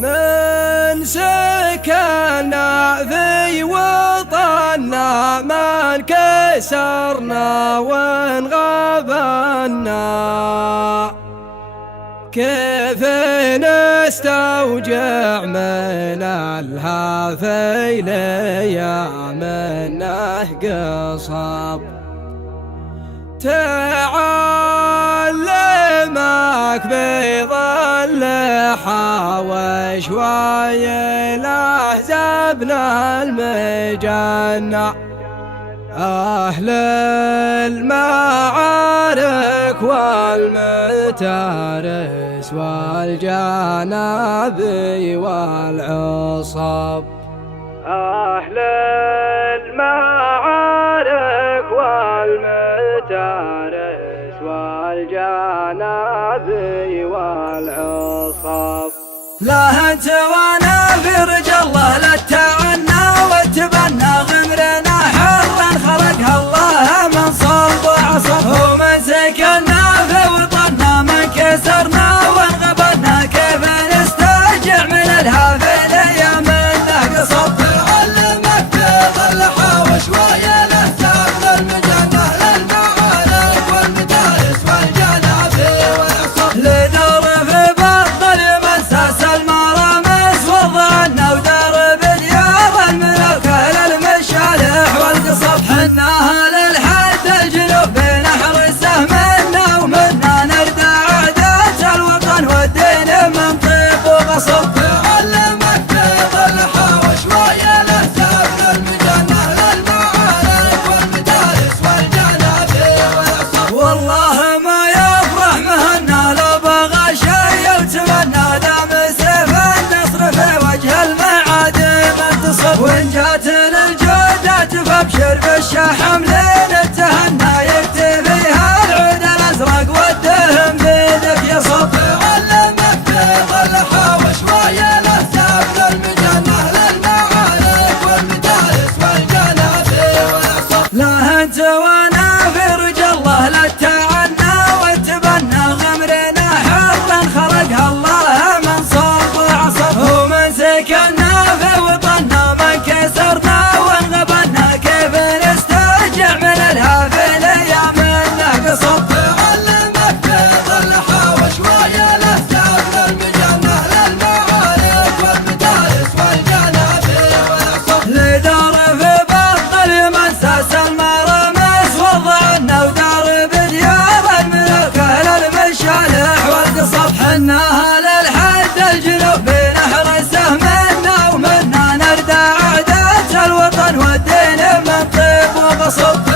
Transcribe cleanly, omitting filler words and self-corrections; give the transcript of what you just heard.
من سكننا في وطننا ما انكسرنا وانغبنا، كيف نستوجع من الهافي ليامنه قصب. تعلمك بظل حوش ويلهزبنا المجنة، أهل المعارك والمتارس والجنابي والعصب. أهل المعارك والمتارس والجنابي والعصب. لا انت وانا في رجال الله لا تعنا واتبنى غمرنا حرا خلقها الله من صلب وعصب. ومن سكننا في وطننا من كسرنا وانغبنا، كيف نسترجع من الهافل يمنا قصب. تعلمك بظل حوش ويلهزب للمجنة للمعارك والمدارس والجنابي والعصب. لنعرف بطل مساس المرامس وضعنا ودرب ديار الملوك للمشالح والقصب. حناها للحد الجنوب نحرسه منا ومنا نردع عادات الوطن والدين من طيب وغصب. تعلمك بظل حوش ويلهزب للمجنة للمعارك والمدارس والجنابي والعصب. والله ما يفرح مهنا لو بغى شي يتمنى، دام سيف النصر في وجه المعادي منتصب. وإن جات للجودات فابشر بالشحم لين التهنى، يكتي فيها العود الأزرق والدهم بيدك يصب. تعلمك بظل حوش ويلهزب للمجنة للمعارك والمدارس والجنابي والعصب. لا انت وانا في رجال الله لا تعنا واتبنى غمرنا حرا خلقها الله من صلب وعصب. ومن سكننا في وطننا من كسرنا وانغبنا، كيف نسترجع من الهافل يمنا قصب. تعلمك بظل حوش ويلهزب للمجنة للمعارك والمدارس والجنابي والعصب. لدرب بطل منساس المرامس وضعنا ودرب ديار الملوك للمشالح والقصب. حناها للحد الجنوب نحرسه منا ومنا نردع عادات الوطن والدين من طيب وغصب.